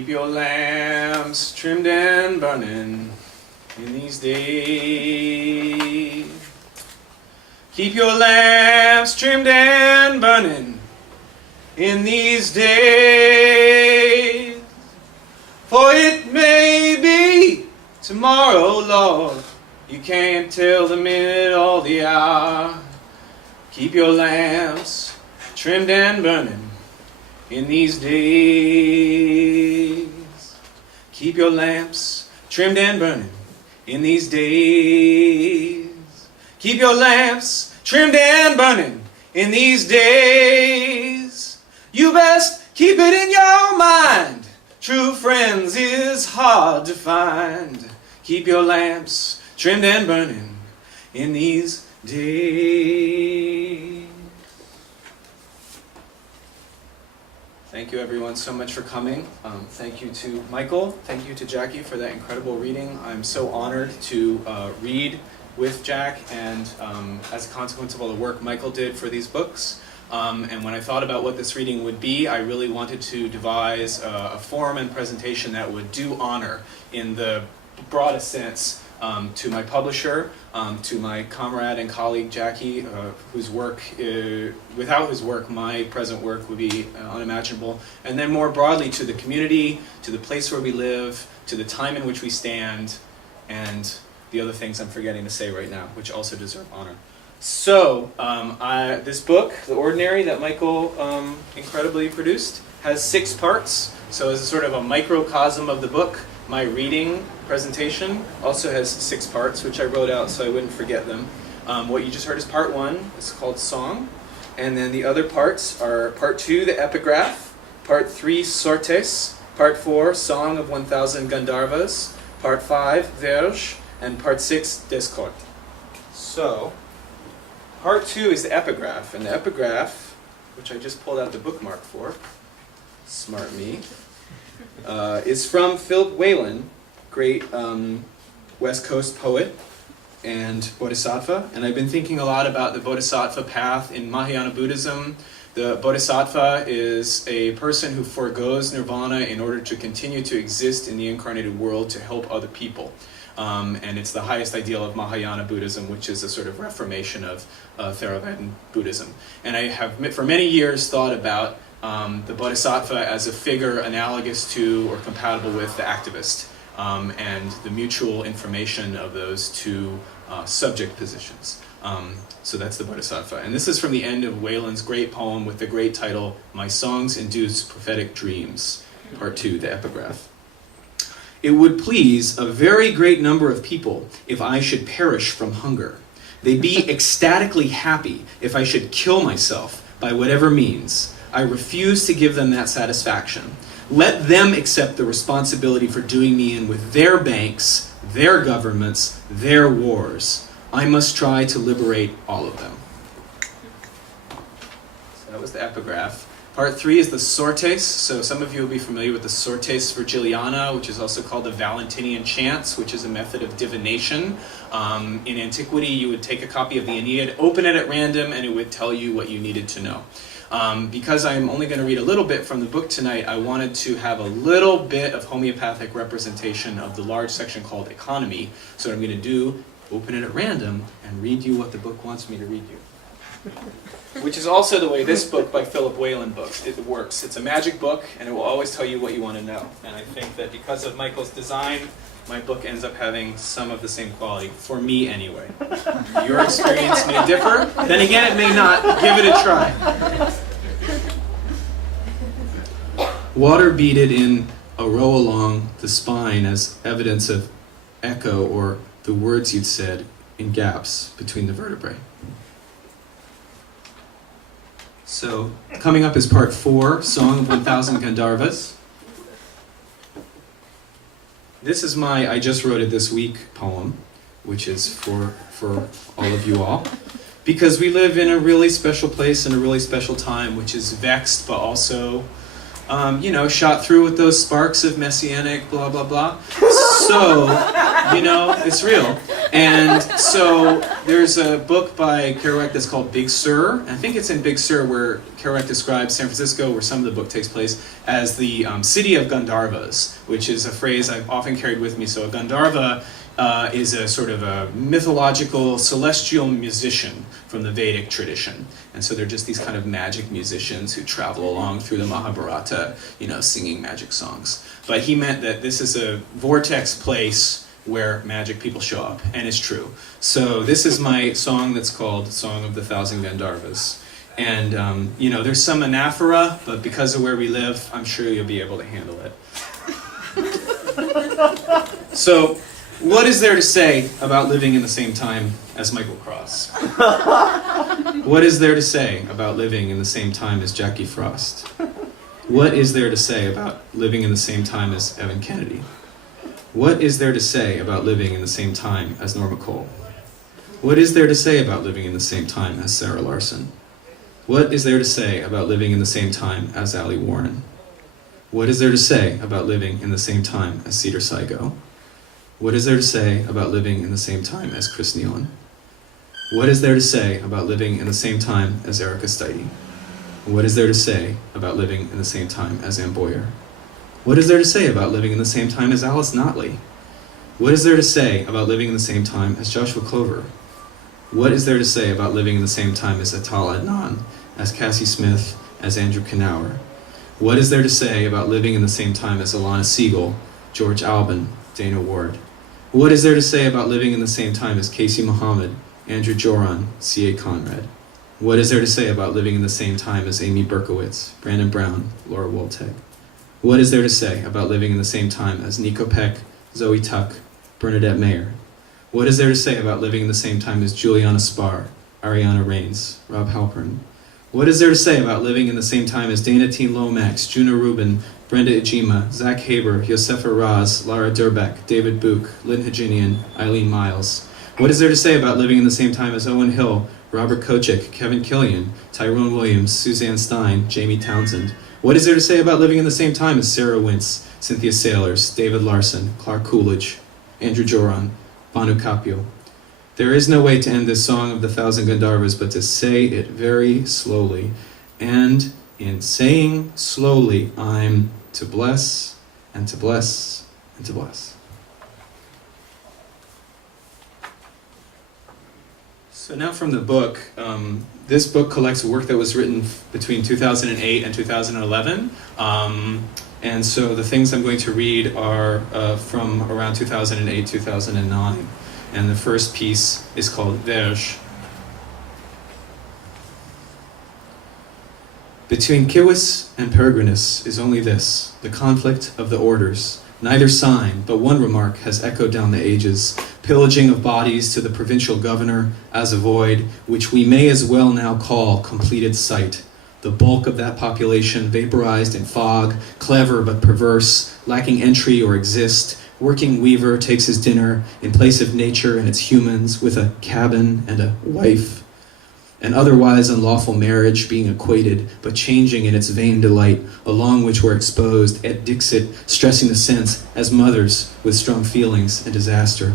Keep your lamps trimmed and burning in these days. Keep your lamps trimmed and burning in these days. For it may be tomorrow, Lord. You can't tell the minute or the hour. Keep your lamps trimmed and burning in these days. Keep your lamps trimmed and burning in these days. Keep your lamps trimmed and burning in these days. You best keep it in your mind. True friends is hard to find. Keep your lamps trimmed and burning in these days. Thank you everyone so much for coming. Thank you to Michael. Thank you to Jackie for that incredible reading. I'm so honored to read with Jack and as a consequence of all the work Michael did for these books. And when I thought about what this reading would be, I really wanted to devise a form and presentation that would do honor in the broadest sense to my publisher, to my comrade and colleague Jackie, whose work, without whose work, my present work would be unimaginable, and then more broadly to the community, to the place where we live, to the time in which we stand, and the other things I'm forgetting to say right now, which also deserve honor. So, this book, The Ordinary, that Michael incredibly produced, has 6 parts. So as a sort of a microcosm of the book, my reading presentation also has 6 parts, which I wrote out so I wouldn't forget them. What you just heard is part 1. It's called Song. And then the other parts are part 2, the epigraph, part 3, Sortes, part 4, Song of 1000 Gandharvas, part 5, Verge, and part 6, Discord. So, part 2 is the epigraph, and the epigraph, which I just pulled out the bookmark for, smart me, is from Philip Whalen, great West Coast poet and bodhisattva. And I've been thinking a lot about the bodhisattva path in Mahayana Buddhism. The bodhisattva is a person who forgoes nirvana in order to continue to exist in the incarnated world to help other people. And it's the highest ideal of Mahayana Buddhism, which is a sort of reformation of Theravada Buddhism. And I have, for many years, thought about the bodhisattva as a figure analogous to or compatible with the activist, and the mutual information of those two subject positions. So that's the bodhisattva. And this is from the end of Whalen's great poem with the great title, My Songs Induce Prophetic Dreams, part 2, the epigraph. It would please a very great number of people if I should perish from hunger. They'd be ecstatically happy if I should kill myself by whatever means. I refuse to give them that satisfaction. Let them accept the responsibility for doing me in with their banks, their governments, their wars. I must try to liberate all of them. So that was the epigraph. Part 3 is the Sortes. So some of you will be familiar with the Sortes Virgiliana, which is also called the Valentinian Chants, which is a method of divination. In antiquity, you would take a copy of the Aeneid, open it at random, and it would tell you what you needed to know. Because I'm only going to read a little bit from the book tonight, I wanted to have a little bit of homeopathic representation of the large section called Economy. So what I'm going to do, open it at random, and read you what the book wants me to read you. Which is also the way this book by Philip Whalen works. It's a magic book, and it will always tell you what you want to know. And I think that because of Michael's design, my book ends up having some of the same quality, for me anyway. Your experience may differ, then again it may not. Give it a try. Water beaded in a row along the spine as evidence of echo or the words you'd said in gaps between the vertebrae. So, coming up is part 4, Song of 1000 Gandharvas. This is my I Just Wrote It This Week poem, which is for all of you all. Because we live in a really special place and a really special time, which is vexed, but also, shot through with those sparks of messianic blah, blah, blah. So, it's real. And so there's a book by Kerouac that's called Big Sur. I think it's in Big Sur where Kerouac describes San Francisco, where some of the book takes place, as the city of Gandharvas, which is a phrase I've often carried with me. So a Gandharva is a sort of a mythological celestial musician from the Vedic tradition. And so they're just these kind of magic musicians who travel along through the Mahabharata, singing magic songs. But he meant that this is a vortex place where magic people show up, and it's true. So this is my song that's called Song of the Thousand Gandharvas. And, there's some anaphora, but because of where we live, I'm sure you'll be able to handle it. So, what is there to say about living in the same time as Michael Cross? What is there to say about living in the same time as Jackie Frost? What is there to say about living in the same time as Evan Kennedy? What is there to say about living in the same time as Norma Cole? What is there to say about living in the same time as Sarah Larson? What is there to say about living in the same time as Allie Warren? What is there to say about living in the same time as Cedar Saigo? What is there to say about living in the same time as Chris Nealon? What is there to say about living in the same time as Erica Steide? What is there to say about living in the same time as Ann Boyer? What is there to say about living in the same time as Alice Notley? What is there to say about living in the same time as Joshua Clover? What is there to say about living in the same time as Atal Adnan, as Cassie Smith, as Andrew Knauer? What is there to say about living in the same time as Alana Siegel, George Albin, Dana Ward? What is there to say about living in the same time as Casey Muhammad, Andrew Joran, C.A. Conrad? What is there to say about living in the same time as Amy Berkowitz, Brandon Brown, Laura Wolteg? What is there to say about living in the same time as Nico Peck, Zoe Tuck, Bernadette Mayer? What is there to say about living in the same time as Juliana Spar, Ariana Reigns, Rob Halpern? What is there to say about living in the same time as Dana Teen Lomax, Juna Rubin, Brenda Ijima, Zach Haber, Yosefa Raz, Lara Durbeck, David Book, Lynn Haginian, Eileen Miles? What is there to say about living in the same time as Owen Hill, Robert Kochik, Kevin Killian, Tyrone Williams, Suzanne Stein, Jamie Townsend? What is there to say about living in the same time as Sarah Wintz, Cynthia Sailors, David Larson, Clark Coolidge, Andrew Joran, Banu Capio? There is no way to end this song of the Thousand Gandharvas but to say it very slowly. And in saying slowly, I'm to bless and to bless and to bless. So now from the book, this book collects work that was written between 2008 and 2011. And so the things I'm going to read are from around 2008, 2009. And the first piece is called Verge. Between Kiwis and Peregrinus is only this, the conflict of the orders. Neither sign, but one remark has echoed down the ages, pillaging of bodies to the provincial governor as a void, which we may as well now call completed sight. The bulk of that population vaporized in fog, clever but perverse, lacking entry or exist. Working weaver takes his dinner in place of nature and its humans with a cabin and a wife. An otherwise unlawful marriage being equated, but changing in its vain delight, along which we're exposed, et dixit, stressing the sense as mothers with strong feelings and disaster.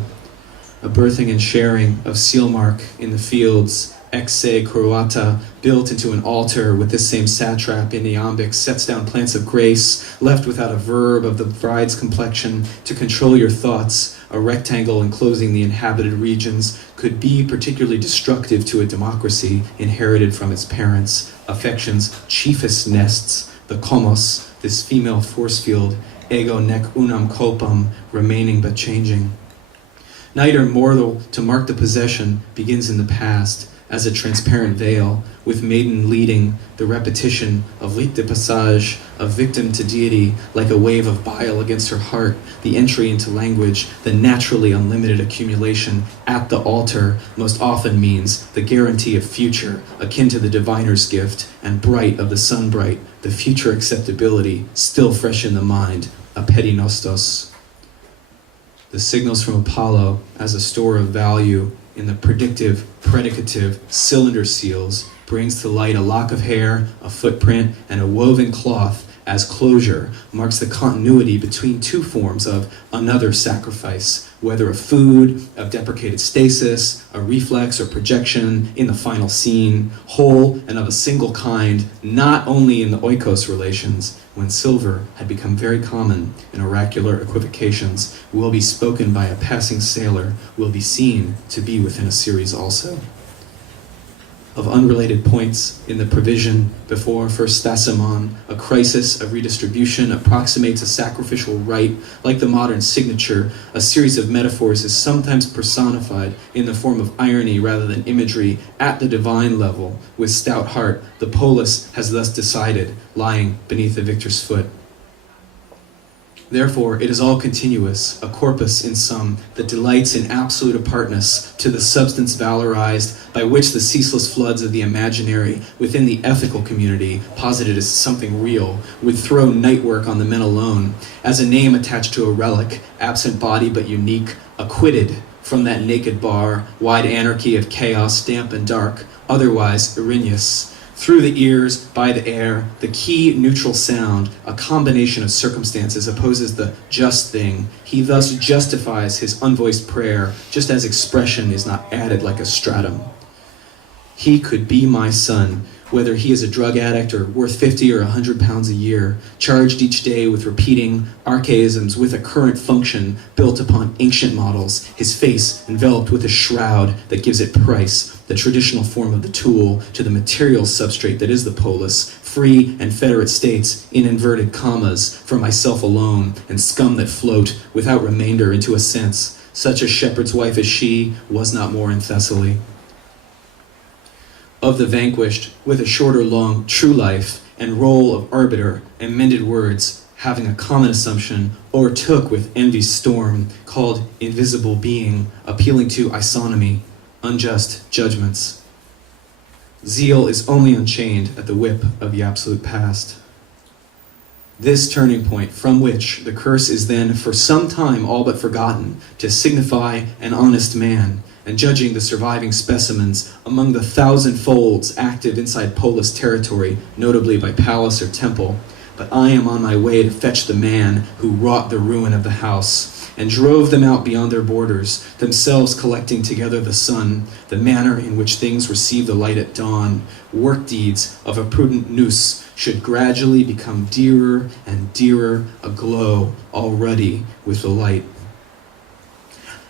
A birthing and sharing of seal mark in the fields, ex se croata, built into an altar with this same satrap in iambic, sets down plants of grace, left without a verb of the bride's complexion to control your thoughts. A rectangle enclosing the inhabited regions could be particularly destructive to a democracy inherited from its parents, affection's chiefest nests, the komos, this female force field, ego nec unam culpam, remaining but changing. Night or mortal to mark the possession begins in the past, as a transparent veil, with maiden leading, the repetition of lit de passage, of victim to deity, like a wave of bile against her heart, the entry into language, the naturally unlimited accumulation at the altar most often means the guarantee of future, akin to the diviner's gift, and bright of the sun bright, the future acceptability, still fresh in the mind, a petty nostos. The signals from Apollo as a store of value in the predictive, predicative cylinder seals brings to light a lock of hair, a footprint, and a woven cloth as closure, marks the continuity between two forms of another sacrifice, whether of food, of deprecated stasis, a reflex or projection in the final scene, whole and of a single kind, not only in the oikos relations, when silver had become very common in oracular equivocations, will be spoken by a passing sailor, will be seen to be within a series also. Of unrelated points in the provision before first Stasimon, a crisis of redistribution approximates a sacrificial rite. Like the modern signature, a series of metaphors is sometimes personified in the form of irony rather than imagery at the divine level. With stout heart, the polis has thus decided, lying beneath the victor's foot. Therefore, it is all continuous, a corpus in sum, that delights in absolute apartness to the substance valorized, by which the ceaseless floods of the imaginary within the ethical community, posited as something real, would throw night work on the men alone, as a name attached to a relic, absent body but unique, acquitted from that naked bar, wide anarchy of chaos, damp and dark, otherwise Irenaeus. Through the ears, by the air, the key neutral sound, a combination of circumstances opposes the just thing. He thus justifies his unvoiced prayer, just as expression is not added like a stratum. He could be my son, whether he is a drug addict or worth 50 or 100 pounds a year, charged each day with repeating archaisms with a current function built upon ancient models, his face enveloped with a shroud that gives it price, the traditional form of the tool, to the material substrate that is the polis, free and federate states in inverted commas, for myself alone, and scum that float without remainder into a sense. Such a shepherd's wife as she was not more in Thessaly. Of the vanquished, with a short or long true life, and role of arbiter and mended words, having a common assumption, o'ertook with envy's storm, called invisible being, appealing to isonomy, unjust judgments. Zeal is only unchained at the whip of the absolute past. This turning point from which the curse is then for some time all but forgotten, to signify an honest man, and judging the surviving specimens among the 1,000 folds active inside polis territory, notably by palace or temple. But I am on my way to fetch the man who wrought the ruin of the house, and drove them out beyond their borders, themselves collecting together the sun, the manner in which things receive the light at dawn. Work deeds of a prudent nous should gradually become dearer and dearer, aglow already with the light.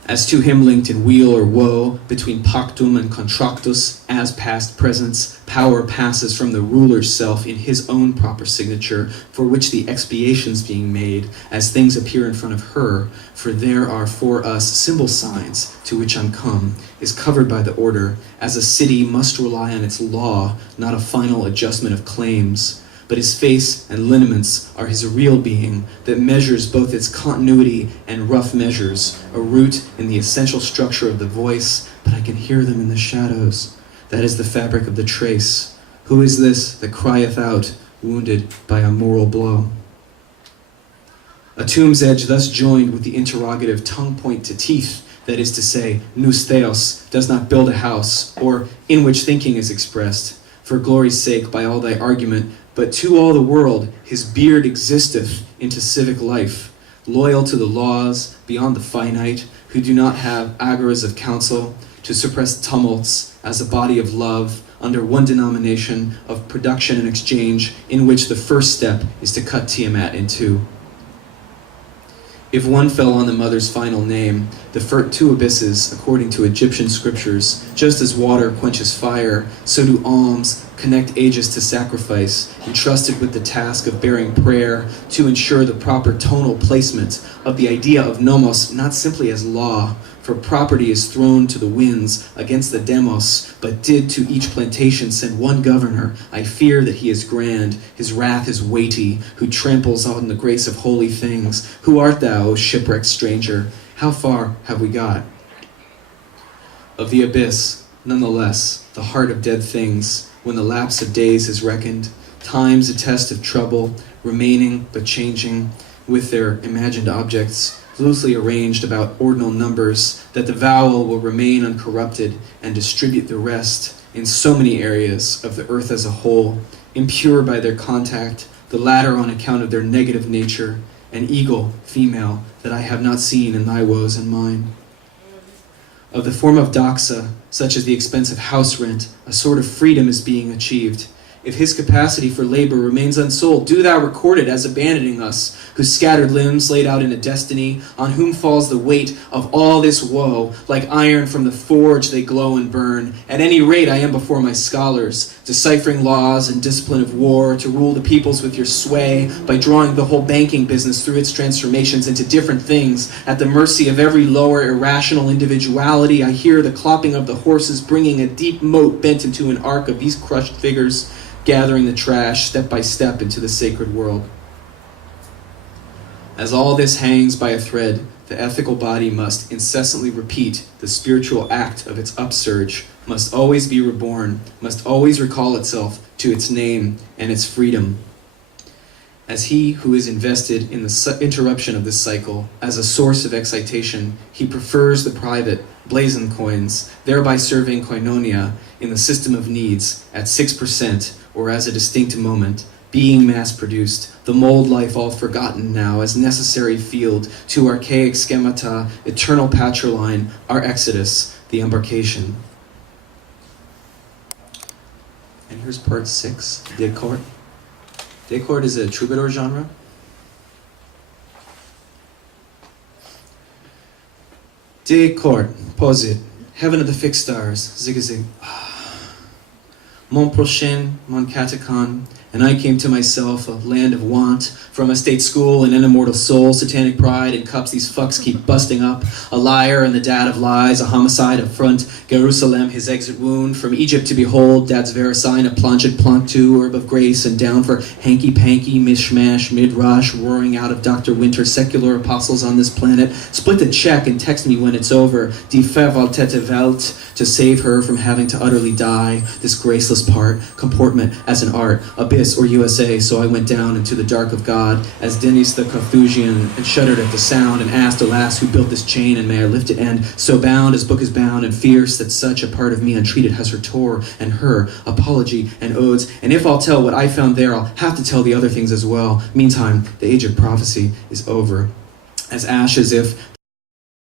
As to him linked in weal or woe, between pactum and contractus, as past presence, power passes from the ruler's self in his own proper signature, for which the expiation's being made, as things appear in front of her, for there are for us symbol signs, to which I'm come, is covered by the order, as a city must rely on its law, not a final adjustment of claims. But his face and lineaments are his real being that measures both its continuity and rough measures, a root in the essential structure of the voice, but I can hear them in the shadows. That is the fabric of the trace. Who is this that crieth out, wounded by a moral blow? A tomb's edge thus joined with the interrogative tongue point to teeth, that is to say, nous theos does not build a house, or in which thinking is expressed, for glory's sake by all thy argument, but to all the world his beard existeth into civic life, loyal to the laws beyond the finite, who do not have agoras of counsel, to suppress tumults as a body of love under one denomination of production and exchange, in which the first step is to cut Tiamat in two. If one fell on the mother's final name, the two abysses, according to Egyptian scriptures, just as water quenches fire, so do alms connect ages to sacrifice, entrusted with the task of bearing prayer to ensure the proper tonal placement of the idea of nomos, not simply as law, for property is thrown to the winds against the demos, but did to each plantation send one governor. I fear that he is grand, his wrath is weighty, who tramples on the grace of holy things. Who art thou, O shipwrecked stranger? How far have we got? Of the abyss, nonetheless, the heart of dead things, when the lapse of days is reckoned, time's a test of trouble, remaining but changing, with their imagined objects, loosely arranged about ordinal numbers, that the vowel will remain uncorrupted and distribute the rest in so many areas of the earth as a whole, impure by their contact, the the latter on account of their negative nature, an eagle, female, that I have not seen in thy woes and mine. Of the form of doxa, such as the expense of house rent, a sort of freedom is being achieved. If his capacity for labor remains unsold, do thou record it as abandoning us, whose scattered limbs laid out in a destiny, on whom falls the weight of all this woe. Like iron from the forge they glow and burn. At any rate I am before my scholars, deciphering laws and discipline of war, to rule the peoples with your sway, by drawing the whole banking business through its transformations into different things. At the mercy of every lower irrational individuality, I hear the clopping of the horses bringing a deep moat bent into an arc of these crushed figures, gathering the trash step by step into the sacred world. As all this hangs by a thread, the ethical body must incessantly repeat the spiritual act of its upsurge, must always be reborn, must always recall itself to its name and its freedom. As he who is invested in the interruption of this cycle as a source of excitation, he prefers the private, blazon coins, thereby serving koinonia in the system of needs at 6%, or as a distinct moment, being mass-produced, the mold life all forgotten now as necessary field to archaic schemata, eternal patroline, our exodus, the embarkation. And here's part 6, Descartes. Descartes is a troubadour genre. Descartes, posit, heaven of the fixed stars, zig-a-zig. Mon prochain, mon catacon, and I came to myself, a land of want, from a state school, an immortal soul, satanic pride, and cups these fucks keep busting up, a liar and the dad of lies, a homicide up front, Jerusalem, his exit wound, from Egypt to behold, dad's verisign, a plunged plunk to, herb of grace, and down for hanky-panky, mishmash, mid-rush, roaring out of Dr. Winter, secular apostles on this planet, split the check and text me when it's over, die verwaltete Welt, to save her from having to utterly die, this graceless part, comportment as an art, abyss or USA, so I went down into the dark of God, as Denis the Carthusian, and shuddered at the sound, and asked, alas, who built this chain, and may I lift it, and so bound as book is bound, and fierce that such a part of me untreated has her Torah, and her apology, and odes, and if I'll tell what I found there, I'll have to tell the other things as well. Meantime, the age of prophecy is over. As ashes, if